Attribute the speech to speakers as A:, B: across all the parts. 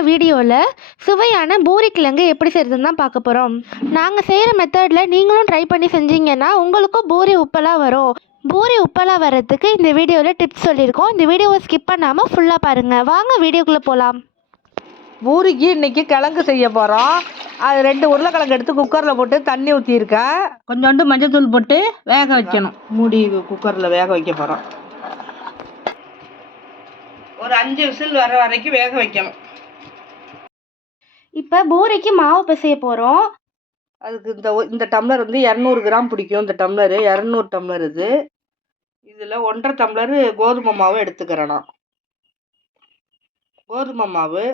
A: இன்னைக்கான வீடியோவில் சுவையான பூரி கிழங்கு எப்படி செய்கிறதுன்னு தான் பார்க்க போகிறோம் நாங்கள் செய்கிற மெத்தடில் நீங்களும் ட்ரை பண்ணி செஞ்சீங்கன்னா உங்களுக்கும் பூரி உப்பெல்லாம் வரும். பூரி உப்பெல்லாம் வர்றதுக்கு இந்த வீடியோவில் டிப்ஸ் சொல்லியிருக்கோம். இந்த வீடியோவை ஸ்கிப் பண்ணாமல் ஃபுல்லாக பாருங்கள் வாங்க வீடியோக்குள்ளே போகலாம்
B: பூரிக்கு இன்னைக்கு கிழங்கு செய்ய போகிறோம் அது ரெண்டு உருளைக்கிழங்கு எடுத்து குக்கரில் போட்டு தண்ணி ஊற்றிருக்கேன் கொஞ்சோண்டு மஞ்சத்தூள் போட்டு வேக வைக்கணும். மூடி குக்கரில் வேக வைக்க போகிறோம் ஒரு அஞ்சு விசில் வர வரைக்கும் வேக வைக்கணும்.
A: இப்போ பூரிக்கு மாவு பிசைய போகிறோம்
B: அதுக்கு இந்த இந்த டம்ளர் வந்து இரநூறு கிராம் பிடிக்கும் இந்த டம்ளரு. இரநூறு டம்ளர் இது. இதில் ஒன்றரை டம்ளர் கோதுமை மாவு எடுத்துக்கிறேன் நான். கோதுமை மாவு.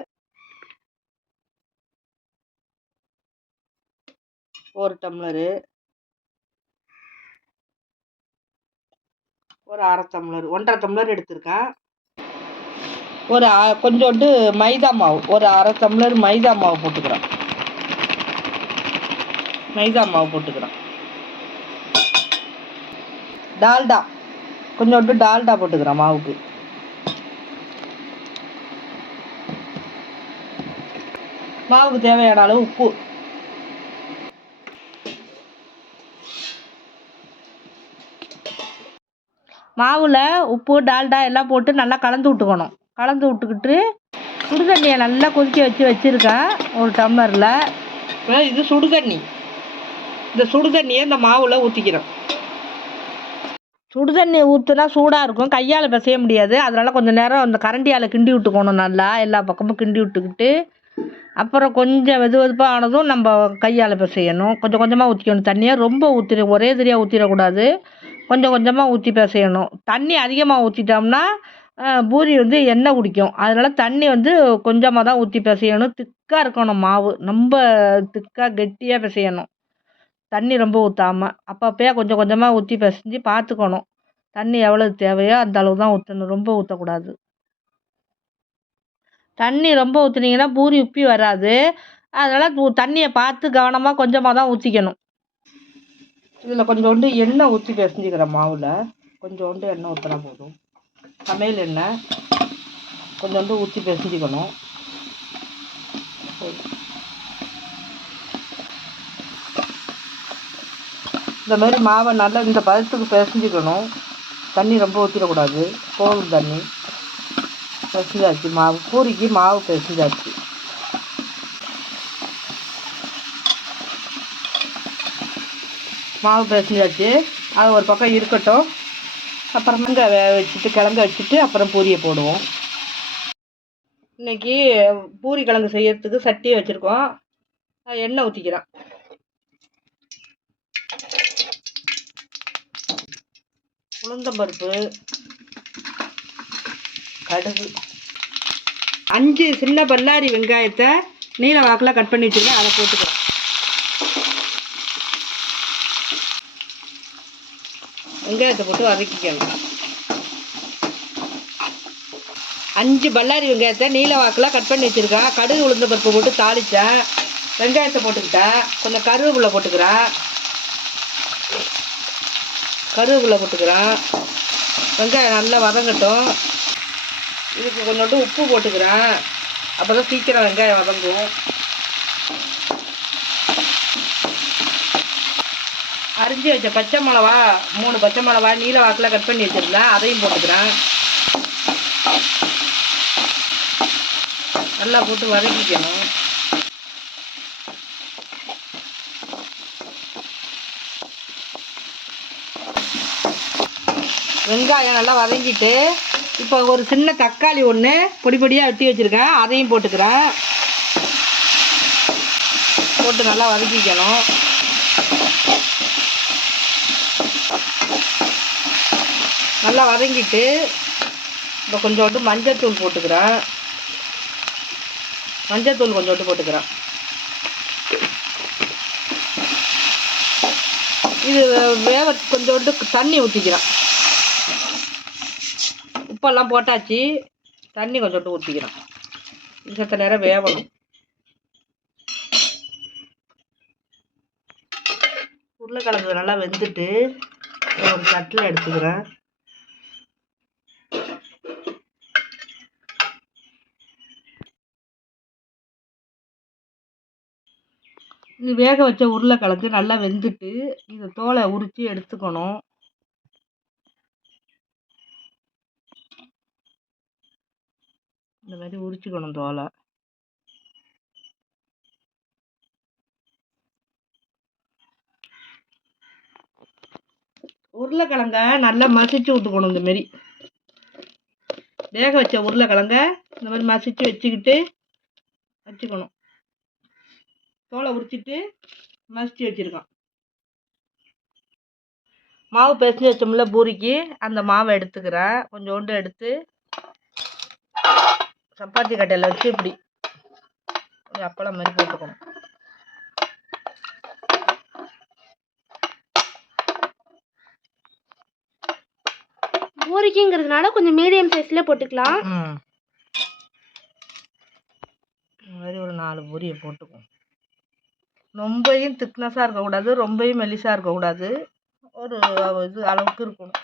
B: ஒரு டம்ளரு. ஒரு அரை டம்ளர். ஒன்றரை டம்ளர் எடுத்திருக்கேன். ஒரு அ- கொஞ்சோண்டு மைதா மாவு ஒரு அரை டம்ளர் மைதா மாவு போட்டுக்கிறோம். மைதா மாவு போட்டுக்கிறோம். டால்டா கொஞ்சோண்டு டால்டா போட்டுக்கிறோம் மாவுக்கு. மாவுக்கு தேவையான அளவு உப்பு. மாவில் உப்பு டால்டா எல்லாம் போட்டு நல்லா கலந்து விட்டுக்கணும். கலந்து விட்டுக்கிட்டு சுடுதண்ணியை நல்லா கொதிக்க வச்சு வச்சுருக்கேன் ஒரு டம்ளரில். இது சுடுதண்ணி. இந்த சுடுதண்ணியை இந்த மாவில் ஊற்றிக்கிறோம் சுடுதண்ணி ஊற்றுனா சூடாக இருக்கும். கையால் பிசைய முடியாது. அதனால் கொஞ்சம் நேரம் அந்த கரண்டியால் கிண்டி விட்டுக்கணும் நல்லா. எல்லா பக்கமும் கிண்டி விட்டுக்கிட்டு அப்புறம் கொஞ்சம் வெது வெதுப்பாக ஆனதும் நம்ம கையால் பிசையணும். கொஞ்சம் கொஞ்சமாக ஊற்றிக்கணும் தண்ணியை ரொம்ப ஊற்றிட ஒரே தெரியாக ஊற்றிடக்கூடாது கொஞ்சம் கொஞ்சமாக ஊற்றி பிசையணும். தண்ணி அதிகமாக ஊற்றிட்டோம்னா பூரி வந்து எண்ணெய் குடிக்கும். அதனால் தண்ணி வந்து கொஞ்சமாக தான் ஊற்றி பிசையணும். திக்காக இருக்கணும் மாவு. ரொம்ப திக்காக கெட்டியாக பிசையணும். தண்ணி ரொம்ப ஊற்றாம அப்பப்போயே கொஞ்சம் கொஞ்சமாக ஊற்றி பிசைஞ்சு பார்த்துக்கணும் தண்ணி எவ்வளோ தேவையோ அந்த அளவு தான் ஊற்றணும் ரொம்ப ஊற்றக்கூடாது தண்ணி ரொம்ப ஊற்றுனீங்கன்னா பூரி உப்பி வராது. அதனால் தண்ணியை பார்த்து கவனமாக கொஞ்சமாக தான் ஊற்றிக்கணும் இதில் கொஞ்சோண்டு எண்ணெய் ஊற்றி பிசைஞ்சிக்கிறேன் மாவில் கொஞ்சோண்டு எண்ணெய் ஊற்றினா போதும். சமையல் எண்ணெய் கொஞ்சோண்டு ஊற்றி பிசைஞ்சிக்கணும் இந்த மாதிரி மாவை நல்லா இந்த பதத்துக்கு பிசைஞ்சிக்கணும். தண்ணி ரொம்ப ஊற்றிடக்கூடாது கோவில் தண்ணி பிசைஞ்சாச்சு. மாவு பூரிக்கு மாவு பிசைஞ்சாச்சு. மாவு பிசைஞ்சாச்சு. அது ஒரு பக்கம் இருக்கட்டும். அப்புறமேங்க வேக வச்சுட்டு கிழங்க வச்சுட்டு அப்புறம் பூரியை போடுவோம். இன்னைக்கு பூரி கிழங்கு செய்யறதுக்கு சட்டியை வச்சுருக்கோம். எண்ணெய் ஊற்றிக்கிறேன் உளுந்தம்பருப்பு கடுகு அஞ்சு சின்ன பல்லாரி வெங்காயத்தை நீல வாக்கில் கட் பண்ணி வச்சுருக்கேன். அதை போட்டுக்கிறேன். வெங்காயத்தை போட்டு வதக்கிக்கணும் அஞ்சு பல்லாரி வெங்காயத்தை நீல வாக்கில் கட் பண்ணி வச்சுருக்கேன். கடுகு உளுந்த பருப்பு போட்டு தாளித்தேன் வெங்காயத்தை போட்டுக்கிட்டேன். கொஞ்சம் கருவேப்பிலை போட்டுக்கிறேன். கருவேப்பிலை போட்டுக்கிறேன். வெங்காயம் நல்லா வதங்கட்டும். இதுக்கு கொஞ்சோண்டு உப்பு போட்டுக்கிறேன். அப்போ தான் சீக்கிரம் வெங்காயம் வதங்கும். அரிஞ்சு வச்ச பச்சை மிளவா மூணு பச்சை மிளவா நீல வாக்கில் கட் பண்ணி வச்சுருந்தேன் அதையும் போட்டுக்கிறேன். நல்லா போட்டு வதக்கிக்கணும். வெங்காயம் நல்லா வதங்கிட்டு இப்போ ஒரு சின்ன தக்காளி ஒன்று பொடி பொடியாக வெட்டி வச்சுருக்கேன் அதையும் போட்டுக்கிறேன். போட்டு நல்லா வதக்கிக்கணும். நல்லா வதங்கிட்டு இப்போ கொஞ்சோண்டு மஞ்சத்தூள் போட்டுக்கிறேன். மஞ்சத்தூள் கொஞ்சோண்டு போட்டுக்கிறேன். இது வேக கொஞ்சோண்டு தண்ணி ஊற்றிக்கிறேன் உப்பெல்லாம் போட்டாச்சு தண்ணி கொஞ்சோண்டு ஊற்றிக்கிறேன் சத்த நேரம் வேகணும் உருளைக்கிழங்கு நல்லா வெந்துட்டு ஒரு தட்டில் எடுத்துக்கிறேன். இது வேக வச்ச உருளைக்கிழங்கு நல்லா வெந்துட்டு இந்த தோலை உரித்து எடுத்துக்கணும். இந்த மாதிரி உரிச்சுக்கணும் தோலை. உருளைக்கிழங்க நல்லா மசிச்சு விட்டுக்கணும் இந்த மாரி. வேக வச்ச உருளைக்கிழங்க இந்த மாதிரி மசிச்சு வச்சுக்கிட்டு வச்சுக்கணும். தோலை உரிச்சிட்டு மசிச்சு வச்சுருக்கோம். மாவு பிசைஞ்சு வச்சோம்ல பூரிக்கு அந்த மாவை எடுத்துக்கிறேன். கொஞ்சோண்டு எடுத்து சப்பாத்தி கட்டையில் வச்சு இப்படி ஒரு அப்பளம் மாதிரி போட்டுக்கணும்.
A: பூரிக்குங்கிறதுனால கொஞ்சம் மீடியம் சைஸில் போட்டுக்கலாம்.
B: மாதிரி ஒரு நாலு பூரியை போட்டுக்குவோம். ரொம்பையும் திக்னஸாக இருக்கக்கூடாது ரொம்பையும் மெலிசாக இருக்கக்கூடாது. ஒரு இது அளவுக்கு இருக்கணும்.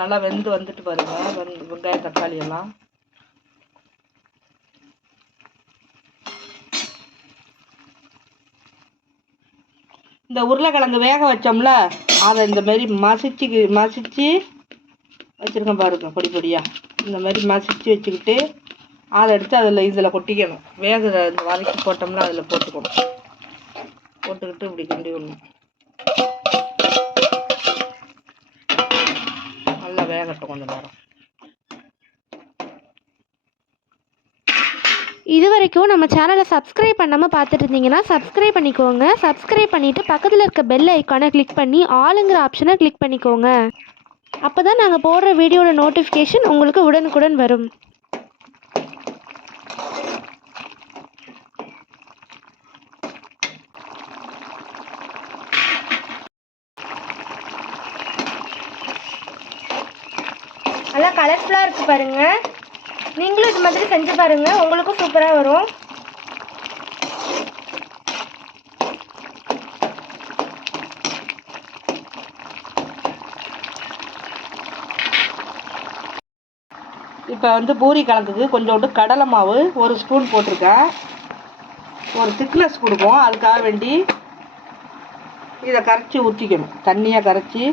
B: நல்லா வெந்து வந்துட்டு பாருங்க வெங்காயம் தக்காளி எல்லாம். இந்த உருளைக்கிழங்கு வேக வச்சோம்ல அதை இந்த மாதிரி மசிச்சு மசிச்சு வச்சுருக்கேன் பாருங்க பொடி பொடியாக இந்த மாதிரி மசிச்சு வச்சுக்கிட்டு அதை எடுத்து அதில் இதில் கொட்டிக்கணும். வேகிற இந்த வதக்கி போட்டோம்னா அதில் போட்டுக்கணும். போட்டுக்கிட்டு இப்படி கிண்டி விடணும். நல்லா வேகட்டும் கொஞ்சம் நேரம்.
A: இது வரைக்கும் நம்ம சேனலை சப்ஸ்கிரைப் பண்ணாமல் பார்த்துட்டு இருந்தீங்கன்னா சப்ஸ்கிரைப் பண்ணிக்கோங்க. சப்ஸ்கிரைப் பண்ணிவிட்டு பக்கத்தில் இருக்க பெல் ஐக்கானை கிளிக் பண்ணி ஆளுங்கிற ஆப்ஷனை கிளிக் பண்ணிக்கோங்க. அப்போ தான் நாங்கள் போடுற வீடியோட நோட்டிஃபிகேஷன் உங்களுக்கு உடனுக்குடன் வரும் நல்லா சூப்பராக இருக்குது பாருங்கள் நீங்களும் இது மாதிரி செஞ்சு பாருங்கள் உங்களுக்கும் சூப்பராக வரும்.
B: இப்போ வந்து பூரி கலந்துக்கு கொஞ்சோண்டு கடலை மாவு ஒரு ஸ்பூன் போட்டிருக்கேன். ஒரு திக்னஸ் கொடுக்கும். அதுக்காக வேண்டி இதை கரைச்சி ஊற்றிக்கணும் தண்ணியாக கரைச்சி.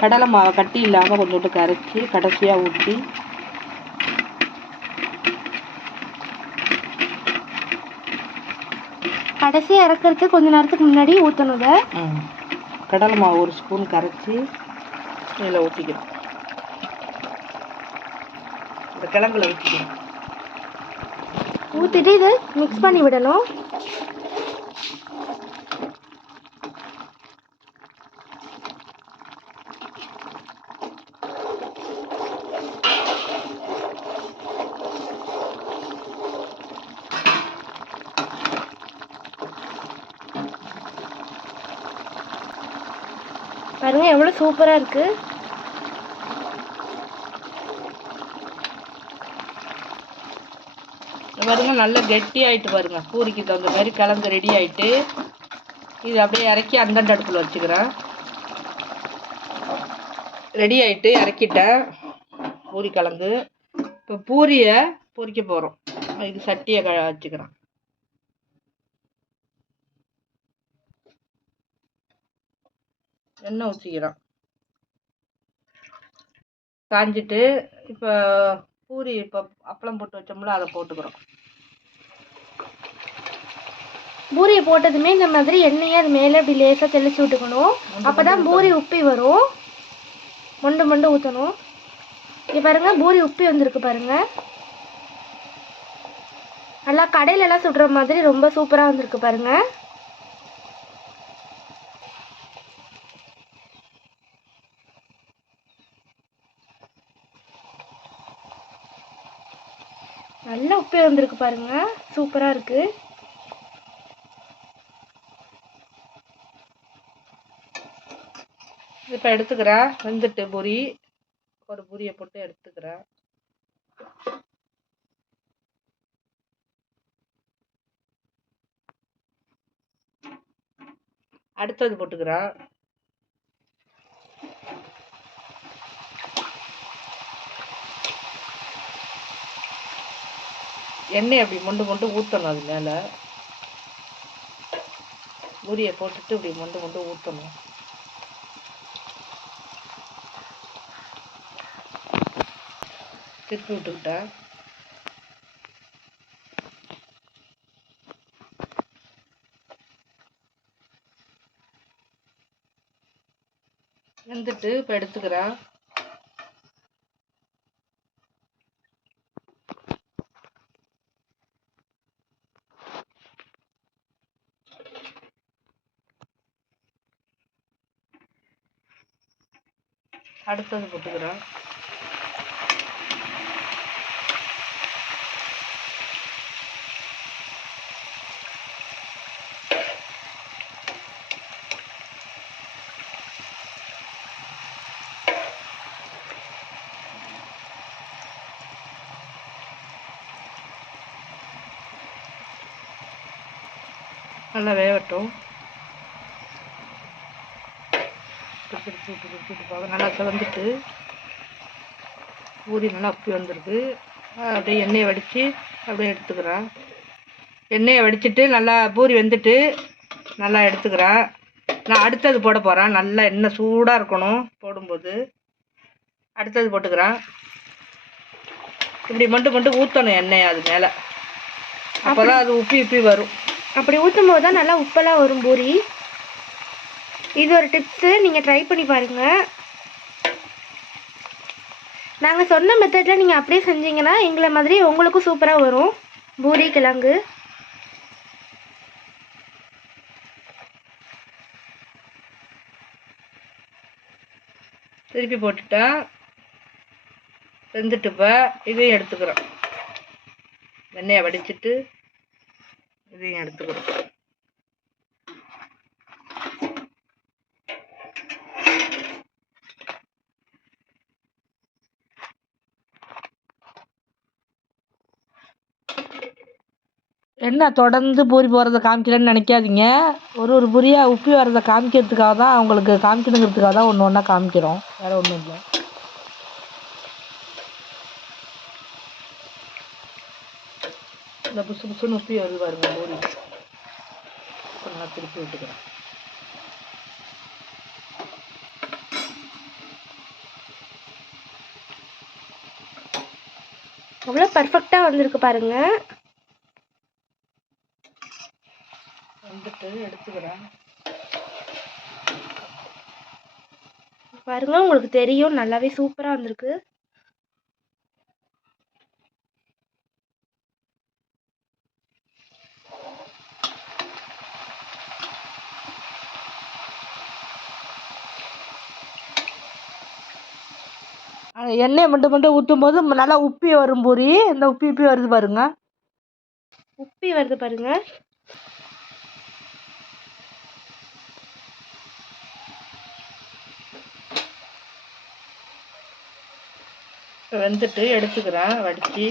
B: கடலை மாவை கட்டி இல்லாமல் கொஞ்சோண்டு கரைச்சி கடைசியாக ஊற்றி
A: கடைசி இறக்கிறதுக்கு கொஞ்ச நேரத்துக்கு முன்னாடி ஊற்றணும் இதை.
B: கடலை மாவு ஒரு ஸ்பூன் கரைச்சி இதில் ஊற்றிக்கணும் இந்த கிழங்குல ஊற்றிக்கணும்
A: ஊற்றிட்டு இது மிக்ஸ் பண்ணி விடணும். பாருங்க எவ்வளோ சூப்பராக இருக்குது
B: பாருங்க நல்லா கெட்டி ஆயிட்டு பாருங்க. பூரிக்கு தகுந்த மாதிரி கிழங்கு ரெடி ஆயிட்டு இது அப்படியே இறக்கி அந்தண்ட அடுப்பில் வச்சுக்கிறேன். ரெடி ஆயிட்டு இறக்கிட்டேன் பூரி கிழங்கு இப்போ பூரியை பொரிக்க போகிறோம் இதுக்கு சட்டியை க வச்சுக்கிறேன். எண்ணெய் ஊற்றிக்கிறோம் காஞ்சிட்டு இப்போ பூரி இப்போ அப்பளம் போட்டு வச்சோம்ல அதை போட்டுக்கிறோம்.
A: பூரியை போட்டதுமே இந்த மாதிரி எண்ணெயை அது மேலே இப்படி லேசாக தெளிச்சு விட்டுக்கணும். அப்போ தான் பூரி உப்பி வரும். மொண்டு மொண்டு ஊற்றணும் இங்கே பாருங்க பூரி உப்பி வந்திருக்கு பாருங்க. நல்லா கடையில எல்லாம் சுடுற மாதிரி ரொம்ப சூப்பராக வந்திருக்கு பாருங்க. நல்லா உப்பே வந்திருக்கு பாருங்க. சூப்பராக இருக்குது
B: இப்போ எடுத்துக்கிறேன் வெந்துட்டு பொரி. ஒரு பூரியை போட்டு எடுத்துக்கிறேன் அடுத்தது போட்டுக்கிறேன் எண்ணெய் அப்படி மொண்டு மொண்டு ஊற்றணும் அது மேலே. பூரியை போட்டுட்டு இப்படி மொண்டு மொண்டு ஊற்றணும் திருப்பி விட்டுக்கிட்டேன் வந்துட்டு இப்போ எடுத்துக்கிறேன். அடுத்தது போட்டுக்கிறோம் நல்லா வேகட்டும் திருப்பி திருப்பி விட்டு விட்டு பார்க்க நல்லா செவந்துட்டு பூரி நல்லா அப்பி வந்திருக்கு அப்படியே எண்ணெயை வடித்து அப்படியே எடுத்துக்கிறேன். எண்ணெயை வடிச்சிட்டு நல்லா பூரி வெந்துட்டு நல்லா எடுத்துக்கிறேன். நான் அடுத்தது போட போகிறேன் நல்லா எண்ணெய் சூடாக இருக்கணும் போடும்போது. அடுத்தது போட்டுக்கிறேன். இப்படி மட்டும் மட்டும் ஊற்றணும் எண்ணெய் அது மேலே. அப்போ தான் அது உப்பி உப்பி வரும்.
A: அப்படி ஊற்றும் போது தான் நல்லா உப்பெல்லாம் வரும் பூரி. இது ஒரு டிப்ஸு நீங்கள் ட்ரை பண்ணி பாருங்கள் நாங்கள் சொன்ன மெத்தடில் நீங்கள் அப்படியே செஞ்சீங்கன்னா எங்களை மாதிரி உங்களுக்கும் சூப்பராக வரும். பூரி கிழங்கு.
B: திருப்பி போட்டுட்டேன் வெந்துட்டு இப்போ இதையும் எடுத்துக்கிறோம். வெண்ணையை வடிச்சிட்டு இதையும் எடுத்துக்கிறோம். என்ன தொடர்ந்து பூரி போடுறத காமிக்கிறேன்னு நினைக்காதீங்க. ஒரு ஒரு பூரியாக உப்பி வர்றதை காமிக்கிறதுக்காக தான் அவங்களுக்கு காமிக்கணுங்கிறதுக்காக தான் ஒன்று ஒன்றா காமிக்கிறோம். வேறு ஒன்றும் இல்லை. இந்த புசு புசுன்னு உப்பி வருது பாருங்க பூரி. நல்லா திருப்பி விட்டுக்கிறேன்.
A: அவ்வளோ பர்ஃபெக்டாக வந்திருக்கு பாருங்க.
B: வந்துட்டு எடுத்துக்கிறேன்.
A: பாருங்க உங்களுக்கு தெரியும் நல்லாவே சூப்பராக வந்திருக்கு.
B: எண்ணெயை மட்டும் மட்டும் ஊற்றும் போது நல்லா உப்பி வரும் பூரி. இந்த உப்பி உப்பி வருது பாருங்க.
A: உப்பி வருது பாருங்க.
B: வெந்துட்டு எடுத்துக்கிறேன் வடித்து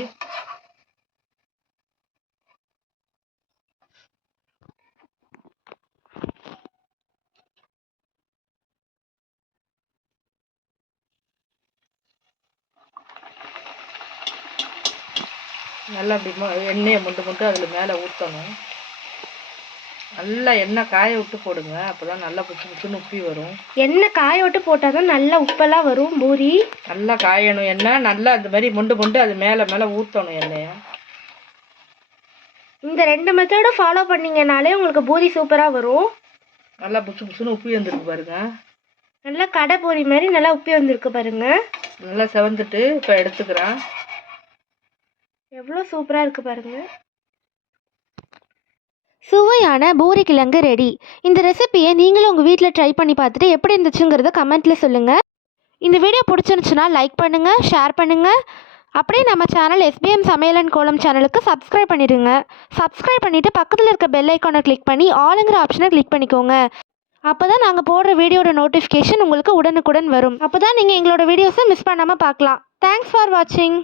B: நல்லா அப்படி எண்ணெயை முண்டு முண்டு அதில் மேலே ஊற்றணும் நல்லா எண்ணெய் காய விட்டு போடுங்க. அப்போ தான் நல்லா புசு புசுன்னு உப்பி வரும்.
A: எண்ணெய் காய விட்டு போட்டால் தான் நல்லா உப்பெல்லாம் வரும் பூரி.
B: நல்லா காயணும் எண்ணெய். நல்லா அந்த மாதிரி மொண்டு மொண்டு அது மேலே மேலே ஊற்றணும் எண்ணெயை.
A: இந்த ரெண்டு மெத்தடும் ஃபாலோ பண்ணீங்கனாலே உங்களுக்கு பூரி சூப்பராக வரும்.
B: நல்லா புசு புசுன்னு உப்பி வந்துருக்கு பாருங்க.
A: நல்லா கடை பூரி மாதிரி நல்லா உப்பி வந்திருக்கு பாருங்க.
B: நல்லா செவந்துட்டு இப்போ எடுத்துக்கிறேன்.
A: எவ்வளோ சூப்பராக இருக்கு பாருங்க. சுவையான பூரி கிழங்கு ரெடி இந்த ரெசிபியை நீங்களும் உங்கள் வீட்டில் ட்ரை பண்ணி பார்த்துட்டு எப்படி இருந்துச்சுங்கிறத கமெண்ட்டில் சொல்லுங்கள் இந்த வீடியோ பிடிச்சிருந்துச்சுன்னா லைக் பண்ணுங்கள் ஷேர் பண்ணுங்கள் அப்படியே நம்ம சேனல் எஸ்பிஎம் சமையலன் கோலம் சேனலுக்கு சப்ஸ்கிரைப் பண்ணிடுங்க. சப்ஸ்கிரைப் பண்ணிவிட்டு பக்கத்தில் இருக்க பெல் ஐக்கானை கிளிக் பண்ணி ஆளுங்கிற ஆப்ஷனை கிளிக் பண்ணிக்கோங்க. அப்போ தான் நாங்கள் போடுற வீடியோட நோட்டிஃபிகேஷன் உங்களுக்கு உடனுக்குடன் வரும். அப்போ தான் நீங்கள் எங்களோட வீடியோஸை மிஸ் பண்ணாமல் பார்க்கலாம். தேங்க்ஸ் ஃபார் வாட்சிங்